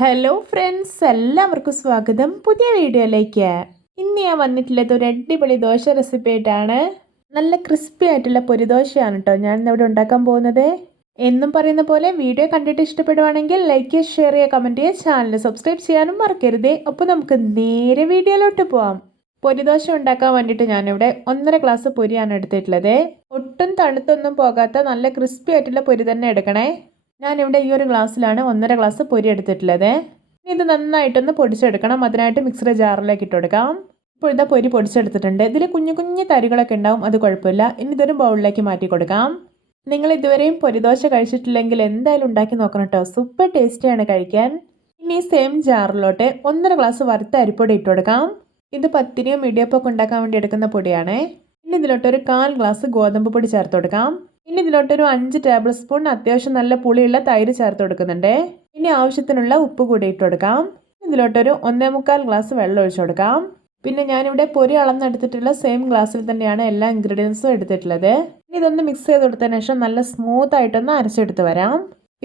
Hello friends എല്ലാവർക്കും സ്വാഗതം. പുതിയ വീഡിയോയിലേക്ക്. ഇന്ന് ഞാൻ വന്നിട്ടുള്ളത് ഒരു അടിപൊളി ദോശ റെസിപ്പി ആയിട്ടാണ്. നല്ല ക്രിസ്പി ആയിട്ടുള്ള പൊരിദോശയാണ് കേട്ടോ ഞാൻ ഇന്നിവിടെ ഉണ്ടാക്കാൻ പോകുന്നത്. എന്നും പറയുന്ന പോലെ വീഡിയോ കണ്ടിട്ട് ഇഷ്ടപ്പെടുവാണെങ്കിൽ ലൈക്ക് ഷെയർ ചെയ്യുക കമന്റ് ചെയ്യുക ചാനൽ സബ്സ്ക്രൈബ് ചെയ്യാനും മറക്കരുത്. അപ്പോൾ നമുക്ക് നേരെ വീഡിയോയിലോട്ട് പോവാം. പൊരിദോശ ഉണ്ടാക്കാൻ വേണ്ടിയിട്ട് ഞാനിവിടെ ഒന്നര ഗ്ലാസ് പൊരിയാണ് എടുത്തിട്ടുള്ളത്. ഒട്ടും തണുത്തൊന്നും പോകാത്ത നല്ല ക്രിസ്പി ആയിട്ടുള്ള പൊരി തന്നെ എടുക്കണേ. ഞാനിവിടെ ഈ ഒരു ഗ്ലാസ്സിലാണ് ഒന്നര ഗ്ലാസ് പൊരി എടുത്തിട്ടുള്ളത്. ഇത് നന്നായിട്ടൊന്ന് പൊടിച്ചെടുക്കണം. അതിനായിട്ട് മിക്സർ ജാറിലേക്ക് ഇട്ട് കൊടുക്കാം ഇപ്പോൾ ഇതാ പൊരി പൊടിച്ചെടുത്തിട്ടുണ്ട്. ഇതിൽ കുഞ്ഞു കുഞ്ഞു തരികളൊക്കെ ഉണ്ടാവും. അത് കുഴപ്പമില്ല. ഇനി ഇതൊരു ബൗളിലേക്ക് മാറ്റി കൊടുക്കാം നിങ്ങൾ ഇതുവരെയും പൊരിദോശ കഴിച്ചിട്ടില്ലെങ്കിൽ എന്തായാലും ഉണ്ടാക്കി നോക്കണം കേട്ടോ. സൂപ്പർ ടേസ്റ്റിയാണ് കഴിക്കാൻ. ഇനി സെയിം ജാറിലോട്ട് ഒന്നര ഗ്ലാസ് വറുത്ത അരിപ്പൊടി ഇട്ട് കൊടുക്കാം ഇത് പത്തിരിയും ഇടിയപ്പൊക്കെ ഉണ്ടാക്കാൻ വേണ്ടി എടുക്കുന്ന പൊടിയാണ്. ഇനി ഇതിലോട്ട് ഒരു കാൽ ഗ്ലാസ് ഗോതമ്പ് പൊടി ചേർത്ത് കൊടുക്കാം. ഇനി ഇതിലോട്ടൊരു അഞ്ച് ടേബിൾ സ്പൂൺ അത്യാവശ്യം നല്ല പുളിയുള്ള തൈര് ചേർത്ത് കൊടുക്കുന്നുണ്ട്. ഇനി ആവശ്യത്തിനുള്ള ഉപ്പ് കൂടി ഇട്ട് കൊടുക്കാം. ഇതിലോട്ടൊരു ഒന്നേ മുക്കാൽ ഗ്ലാസ് വെള്ളം ഒഴിച്ചു കൊടുക്കാം. പിന്നെ ഞാനിവിടെ പൊരി അളന്നെടുത്തിട്ടുള്ള സെയിം ഗ്ലാസ്സിൽ തന്നെയാണ് എല്ലാ ഇൻഗ്രീഡിയൻസും എടുത്തിട്ടുള്ളത്. ഇനി ഇതൊന്ന് മിക്സ് ചെയ്ത് കൊടുത്തതിന് ശേഷം നല്ല സ്മൂത്ത് ആയിട്ടൊന്ന് അരച്ചെടുത്ത് വരാം.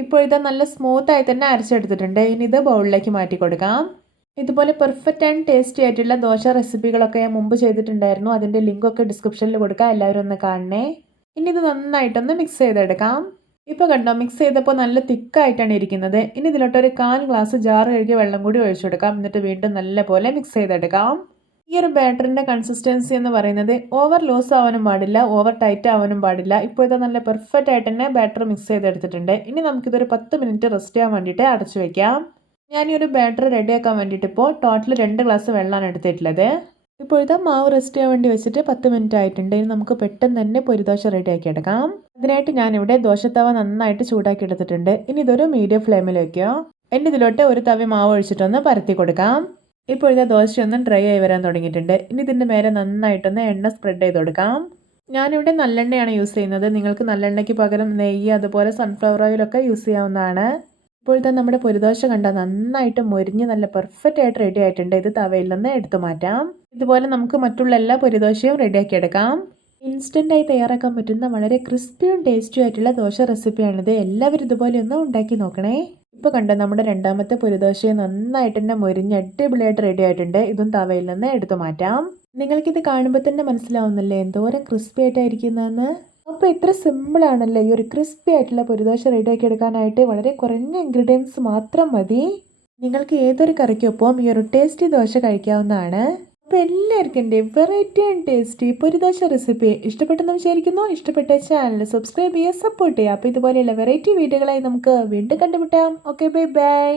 ഇപ്പോൾ ഇത് നല്ല സ്മൂത്ത് ആയി തന്നെ അരച്ചെടുത്തിട്ടുണ്ട്. ഇനി ഇത് ബൗളിലേക്ക് മാറ്റി കൊടുക്കാം. ഇതുപോലെ പെർഫെക്റ്റ് ആൻഡ് ടേസ്റ്റി ആയിട്ടുള്ള ദോശ റെസിപ്പികളൊക്കെ ഞാൻ മുമ്പ് ചെയ്തിട്ടുണ്ടായിരുന്നു. അതിന്റെ ലിങ്കൊക്കെ ഡിസ്ക്രിപ്ഷനിൽ കൊടുക്കാം. എല്ലാവരും ഒന്ന് കാണണേ. ഇനി ഇത് നന്നായിട്ടൊന്ന് മിക്സ് ചെയ്തെടുക്കാം. ഇപ്പോൾ കണ്ടോ മിക്സ് ചെയ്തപ്പോൾ നല്ല തിക്കായിട്ടാണ് ഇരിക്കുന്നത്. ഇനി ഇതിലോട്ടൊരു കാൽ ഗ്ലാസ് ജാർ കഴുകി വെള്ളം കൂടി ഒഴിച്ചു കൊടുക്കാം. എന്നിട്ട് വീണ്ടും നല്ലപോലെ മിക്സ് ചെയ്തെടുക്കാം. ഈ ഒരു ബാറ്ററിന്റെ കൺസിസ്റ്റൻസി എന്ന് പറയുന്നത് ഓവർ ലൂസ് ആവാനും പാടില്ല ഓവർ ടൈറ്റ് ആവാനും പാടില്ല. ഇപ്പോൾ ഇത് നല്ല പെർഫെക്റ്റ് ആയിട്ട് തന്നെ ബാറ്റർ മിക്സ് ചെയ്തെടുത്തിട്ടുണ്ട്. ഇനി നമുക്കിതൊരു പത്ത് മിനിറ്റ് റെസ്റ്റ് ചെയ്യാൻ വേണ്ടിയിട്ട് അടച്ചു വയ്ക്കാം ഞാൻ ഒരു ബാറ്റർ റെഡിയാക്കാൻ വേണ്ടിയിട്ട് ഇപ്പോൾ ടോട്ടൽ രണ്ട് ഗ്ലാസ് വെള്ളമാണ് എടുത്തിട്ടുള്ളത്. ഇപ്പോഴത്തെ മാവ് റെസ്റ്റ് ചെയ്യാൻ വേണ്ടി വെച്ചിട്ട് പത്ത് മിനിറ്റ് ആയിട്ടുണ്ട്. ഇനി നമുക്ക് പെട്ടെന്ന് തന്നെ പൊരിദോശ റെഡിയാക്കി എടുക്കാം. അതിനായിട്ട് ഞാനിവിടെ ദോശത്തവ നന്നായിട്ട് ചൂടാക്കി എടുത്തിട്ടുണ്ട്. ഇനി ഇതൊരു മീഡിയം ഫ്ലെയിമിൽ വയ്ക്കുക എന്റെ ഇതിലോട്ട് ഒരു തവ മാവ് ഒഴിച്ചിട്ടൊന്ന് പരത്തി കൊടുക്കാം. ഇപ്പോഴത്തെ ദോശയൊന്നും ഡ്രൈ ആയി വരാൻ തുടങ്ങിയിട്ടുണ്ട്. ഇനി ഇതിന്റെ മേലെ നന്നായിട്ടൊന്ന് എണ്ണ സ്പ്രെഡ് ചെയ്ത് കൊടുക്കാം. ഞാനിവിടെ നല്ലെണ്ണയാണ് യൂസ് ചെയ്യുന്നത്. നിങ്ങൾക്ക് നല്ലെണ്ണയ്ക്ക് പകരം നെയ്യ് അതുപോലെ സൺഫ്ലവർ ഓയിലൊക്കെ യൂസ് ചെയ്യാവുന്നതാണ്. ഇപ്പോഴത്തെ നമ്മുടെ പൊരിദോശ കണ്ട നന്നായിട്ട് മൊരിഞ്ഞ് നല്ല പെർഫെക്റ്റ് ആയിട്ട് റെഡി ആയിട്ടുണ്ട്. ഇത് തവയിൽ നിന്ന് എടുത്തു മാറ്റാം. ഇതുപോലെ നമുക്ക് മറ്റുള്ള എല്ലാ പൊരിദോശയും റെഡിയാക്കി എടുക്കാം. ഇൻസ്റ്റന്റായി തയ്യാറാക്കാൻ പറ്റുന്ന വളരെ ക്രിസ്പിയും ടേസ്റ്റിയും ആയിട്ടുള്ള ദോശ റെസിപ്പിയാണിത് എല്ലാവരും ഇതുപോലെ ഒന്ന് ഉണ്ടാക്കി നോക്കണേ. ഇപ്പോൾ കണ്ട നമ്മുടെ രണ്ടാമത്തെ പൊരിദോശയും നന്നായിട്ട് തന്നെ മൊരിഞ്ഞ് അടിപൊളിയായിട്ട് റെഡി ആയിട്ടുണ്ട്. ഇതും തവയിൽ നിന്ന് എടുത്തു മാറ്റാം. നിങ്ങൾക്കിത് കാണുമ്പോൾ തന്നെ മനസ്സിലാവുന്നില്ലേ? എന്തോരം ക്രിസ്പി ആയിട്ടായിരിക്കുന്നതെന്ന്? അപ്പോൾ ഇത്ര സിമ്പിളാണല്ലേ ഈ ഒരു ക്രിസ്പി ആയിട്ടുള്ള പൊരിദോശ റെഡിയാക്കി എടുക്കാനായിട്ട് വളരെ കുറഞ്ഞ ഇൻഗ്രീഡിയൻസ് മാത്രം മതി. നിങ്ങൾക്ക് ഏതൊരു കറിക്കൊപ്പം ഈ ഒരു ടേസ്റ്റി ദോശ കഴിക്കാവുന്നതാണ്. അപ്പോൾ എല്ലാവർക്കും എന്റെ variety and tasty poridosa recipe ഇഷ്ടപ്പെട്ടെന്ന് വിചാരിക്കുന്നു. ഇഷ്ടപ്പെട്ട ചാനൽ സബ്സ്ക്രൈബ് ചെയ്യുക സപ്പോർട്ട് ചെയ്യുക. അപ്പോൾ ഇതുപോലെയുള്ള വെറൈറ്റി വീഡിയോകളായി നമുക്ക് വീണ്ടും കണ്ടുമുട്ടാം. Okay bye bye